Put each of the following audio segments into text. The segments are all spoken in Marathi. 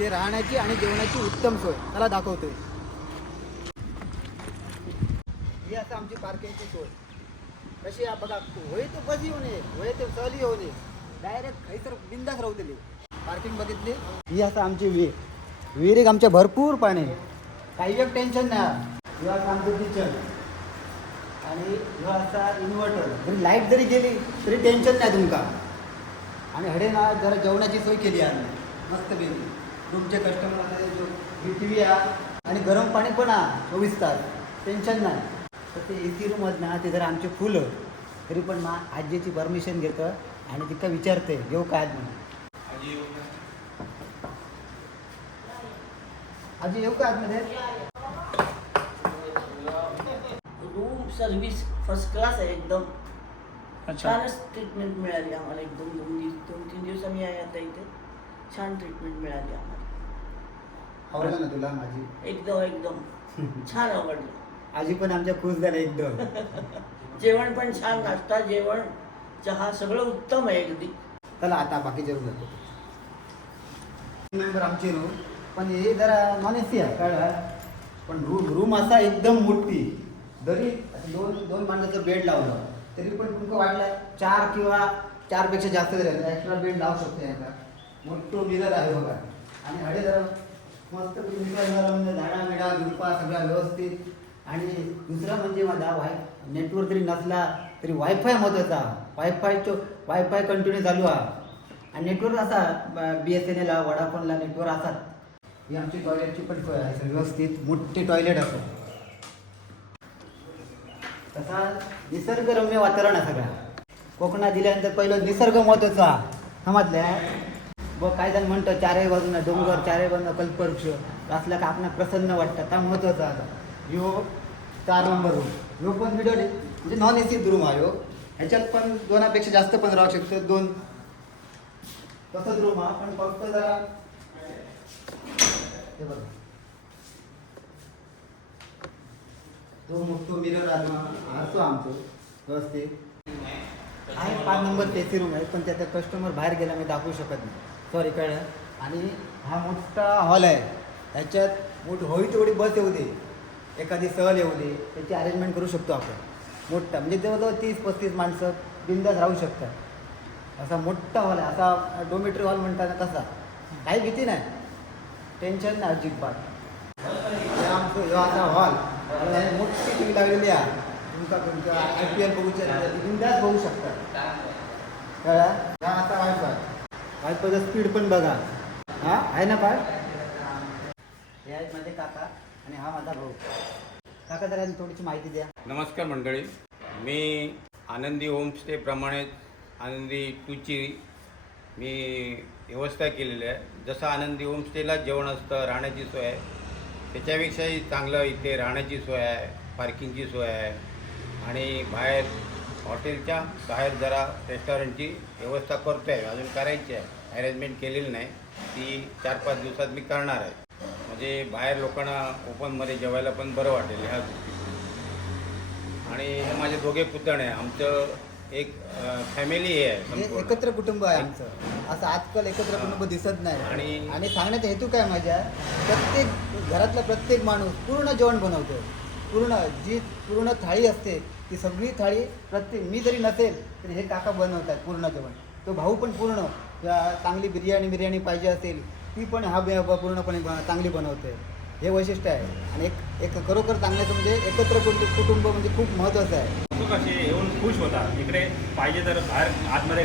इथे राहण्याची आणि जेवणाची उत्तम सोय. त्याला दाखवतोय. ही असं आमची पार्किंगची सोय. कशी आहे? बघा होय ते बस येऊ नये होय ते सहल येऊ नये डायरेक्ट खैतर बिंदास राहतली पार्किंग बघितली? ही असं आमची विहीर. विहिरीक आमच्या भरपूर पाणी काही एक टेन्शन नाही. ही असं आमचं किचन आणि ह्यो असा इन्व्हर्टर जरी लाइट जरी गेली तरी टेन्शन नाही तुमका. आणि हडे ना जरा जेवणाची सोय केली आम्ही मस्त बेली तुमचे कस्टमर टी व्ही आणि गरम पाणी पण आहे चोवीस तास. टेन्शन नाही. तर ते ए सी रूमच ना ते जरा आमचे फुलं तरी पण ना आजीची परमिशन घेतं आणि तिथं विचारते येऊ काय आज? म्हणून आजी येऊ का आतमध्ये? रूम सर्व्हिस फर्स्ट क्लास आहे एकदम. अच्छा. छानच ट्रीटमेंट मिळाली आम्हाला एकदम दोन दिवस दोन तीन दिवस आम्ही आहे आता इथे. छान ट्रीटमेंट मिळाली आम्हाला. आवडलं ना तुला माझी एकदम एकदम. छान आवडलं. आजी पण आमच्या खुश झाल्या एकदम. जेवण पण छान नाश्ता जेवण चहा सगळं उत्तम आहे अगदी. चला आता बाकीचे रूम जातो. मेंबर आमची रूम पण हे जरा नॉन ए सी आहे कळलं? पण रूम रूम असा एकदम मोठी. जरी दोन दोन माणसाचं बेड लावलं तरी पण तुमचं वाटलं चार किंवा चारपेक्षा जास्त जरी एक्स्ट्रा बेड लावू शकतो याचा मोठं मिरर आहे बघा. आणि हडे जरा मस्त म्हणजे झाडा मिडा झुडपा सगळा व्यवस्थित. आणि दुसरं म्हणजे माझा वाय नेटवर्क जरी नसला तरी वायफाय महत्त्वाचा वायफायचं वायफाय कंटिन्यू चालू आहे. आणि नेटवर्क असा बी एस एन एलला वडाफोनला नेटवर्क असतात ही आमची टॉयलेटची पण सोय आहे व्यवस्थित. मोठे टॉयलेट असो. तसा निसर्गरम्य वातावरण आहे सगळं. कोकणात दिल्यानंतर पहिलं निसर्ग महत्त्वाचा समजलं? आहे व काय जण म्हणतं चारही बाजूला डोंगर चारही बाजूनं कल्पवृक्ष. असला का आपणा प्रसन्न वाटतं त्या महत्त्वाचा आता. ह्यो चार नंबर रूम ह्यो पण मिडल म्हणजे नॉन ए सी रूम आहे ह्याच्यात पण दोनापेक्षा जास्त पण राहू शकतो दोन. तसंच रूम हा पण फक्त जरा हे बघा. तो मोठो मिरर आलो असतो आमचं व्यवस्थित. आहे पाच नंबर एसी रूम आहे पण त्याचा कस्टमर बाहेर गेला मी दाखवू शकत नाही. सॉरी कळलं. आणि हा मोठा हॉल आहे. ह्याच्यात मोठ होई तेवढी बस येऊ दे. एखादी सहल येऊ दे. त्याची अरेंजमेंट करू शकतो आपण. मोठा म्हणजे जवळजवळ तीस पस्तीस माणसं बिंदास राहू शकतात. असा मोठा हॉल आहे. असा डोमेट्री हॉल म्हणतात ना तसा. काही भीती नाही. टेन्शन नाही अजिबात. आमचं असा हॉल. मोठी टी व्ही लागलेली आहे. तुमचा तुमचा आय पी एल बघू बिंदास बघू शकता. कळा हा असा वायफाय वायफायचा स्पीड पण बघा. हा आहे ना पाय हे आहेत माझे काका आणि हा माझा भाऊ. काका जरा थोडीशी माहिती द्या. नमस्कार मंडळी. मी आनंदी होमस्टेप्रमाणेच आनंदी टूची मी व्यवस्था केलेली आहे. जसं आनंदी होमस्टेला जेवण असतं राहण्याची सोय आहे. त्याच्यापेक्षाही चांगलं इथे राहण्याची सोय आहे पार्किंगची सोय आहे. आणि बाहेर हॉटेलच्या बाहेर जरा रेस्टॉरंटची व्यवस्था करतो आहे अजून करायची आहे. अरेंजमेंट केलेली नाही. ती चार पाच दिवसात मी करणार आहे. म्हणजे बाहेर लोकांना ओपनमध्ये जेवायला पण बरं वाटेल ह्या गोष्टी आणि हे माझे दोघे पुतणे आहे. आमचं एक फॅमिली हे आहे हे संपूर्ण. एकत्र कुटुंब आहे आमचं. असं आजकाल एकत्र कुटुंब दिसत नाही. आणि- आणि सांगण्याचा हेतू काय माझ्या? प्रत्येक घरातला प्रत्येक माणूस पूर्ण जेवण बनवतो पूर्ण जी पूर्ण थाळी असते ती सगळी थाळी प्रत्येक मी जरी नसेल तरी हे काका बनवतात पूर्ण जेवण. तो भाऊ पण पूर्ण चांगली बिर्याणी बिर्याणी पाहिजे असेल ती पण हा पूर्णपणे ब- चांगली बनवते. हे वैशिष्ट्य आहे. आणि एक एक खरोखर चांगल्याचं म्हणजे एकत्र कुटुंब कुटुंब म्हणजे खूप महत्त्वाचं आहे. लोक कसे येऊन खुश होतात. इकडे पाहिजे तर बाहेर आतमध्ये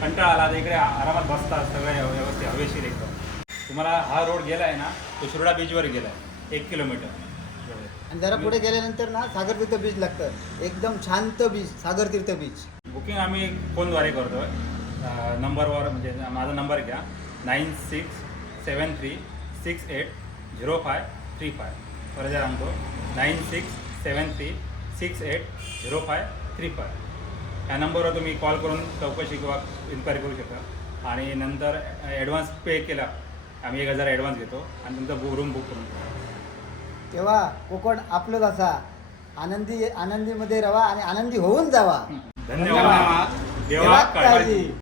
कंटाळा आला तर इकडे आरामात बसतात सगळ्या व्यवस्थित हवेशीर एकदम. तुम्हाला हा रोड गेला आहे ना तो शिरोडा बीचवर गेला आहे एक किलोमीटर. आणि जरा पुढे गेल्यानंतर ना सागर तीर्थ बीच लागतं. एकदम शांत beach Sagar Tirth beach booking आम्ही फोनद्वारे करतो आहे नंबरवर म्हणजे माझा नंबर घ्या. Nine six seven three six eight zero five three five. परत सांगतो. Nine six seven three six eight zero five three five. ह्या नंबरवर तुम्ही कॉल करून चौकशी किंवा इन्क्वायरी करू शकता. आणि नंतर ॲडव्हान्स पे केला. आम्ही एक हजार ॲडव्हान्स घेतो. आणि तुमचा बुक रूम बुक करून तेव्हा कोकण आपलंच असा. आनंदी आनंदीमध्ये रवा आणि आनंदी होऊन जावा. धन्यवाद. देवा काळजी.